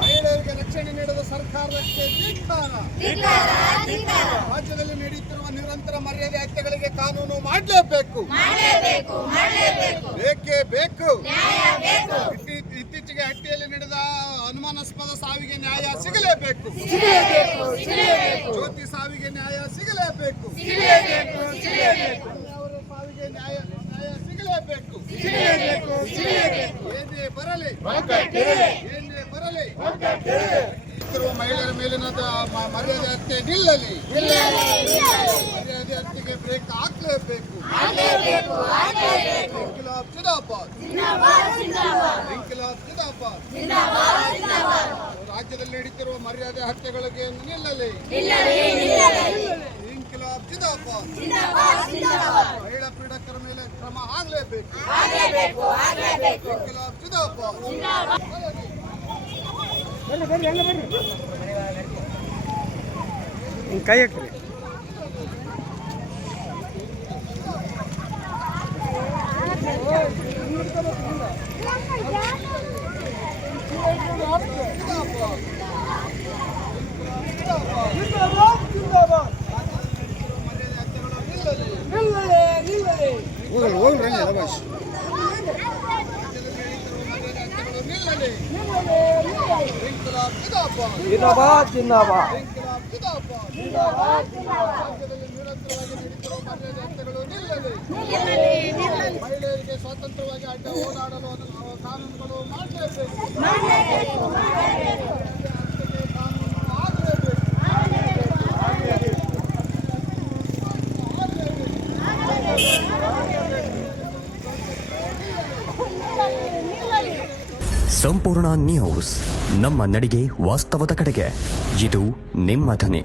ಮಹಿಳೆಯರಿಗೆ ರಕ್ಷಣೆ ನೀಡದ ಸರ್ಕಾರಕ್ಕೆ ಧಿಕ್ಕಾರ. ರಾಜ್ಯದಲ್ಲಿ ನಡೆಯುತ್ತಿರುವ ನಿರಂತರ ಮರ್ಯಾದೆ ಹತ್ಯೆಗಳಿಗೆ ಕಾನೂನು ಮಾಡಲೇಬೇಕು, ಬೇಕೇ ಬೇಕು. ಇತ್ತೀಚೆಗೆ ಹಟ್ಟಿಯಲ್ಲಿ ನಡೆದ ಅನುಮಾನಾಸ್ಪದ ಸಾವಿಗೆ ನ್ಯಾಯ ಸಿಗಲೇಬೇಕು, ಜ್ಯೋತಿ ಸಾವಿಗೆ ನ್ಯಾಯ ಸಿಗಲೇಬೇಕು, ಅವರ ಸಾವಿಗೆ ನ್ಯಾಯ ಸಿಗಲೇಬೇಕು. ಏನೇ ಬರಲಿ ಮಹಿಳೆಯರ ಮೇಲಿನ ಮರ್ಯಾದೆ ಹತ್ಯೆ ನಿಲ್ಲಲಿ. ಮರ್ಯಾದೆ ಹತ್ಯೆಗೆ ಬ್ರೇಕ್ ಹಾಕಲೇಬೇಕು. ಇಂಕಿಲಾಬ್ ಜಿಂದಾಬಾದ್, ಇಂಕಿಲಾಬ್ ಜಿಂದಾಬಾದ್. ರಾಜ್ಯದಲ್ಲಿ ನಡೀತಿರುವ ಮರ್ಯಾದೆ ಹತ್ಯೆಗಳಿಗೆ ನಿಲ್ಲಲಿ. ಇಂಕಿಲಾಬ್ ಜಿಂದಾಬಾದ್. ಮಹಿಳಾ ಪೀಡಕರ ಮೇಲೆ ಕ್ರಮ ಆಗಲೇಬೇಕು. ಇಂಕಿಲಾಬ್ ಜಿಂದಾಬಾದ್. ಕೈ ಹಾಕ್ರಿ. ಹೋಗ್ರಿ ರಮೇಶ್. ಜಿಂದಾಬಾದ್ ಜಿಂದಾಬಾದ್. ಮಹಿಳೆಯರಿಗೆ ಸ್ವತಂತ್ರವಾಗಿ ಅಡ್ಡ ಓಡಾಡಲು ಕಾನೂನುಗಳು ಮಾಡಲೇಬೇಕು. ಸಂಪೂರ್ಣ ನ್ಯೂಸ್, ನಮ್ಮ ನಡಿಗೆ ವಾಸ್ತವದ ಕಡೆಗೆ. ಇದು ನಿಮ್ಮ ಧ್ವನಿ.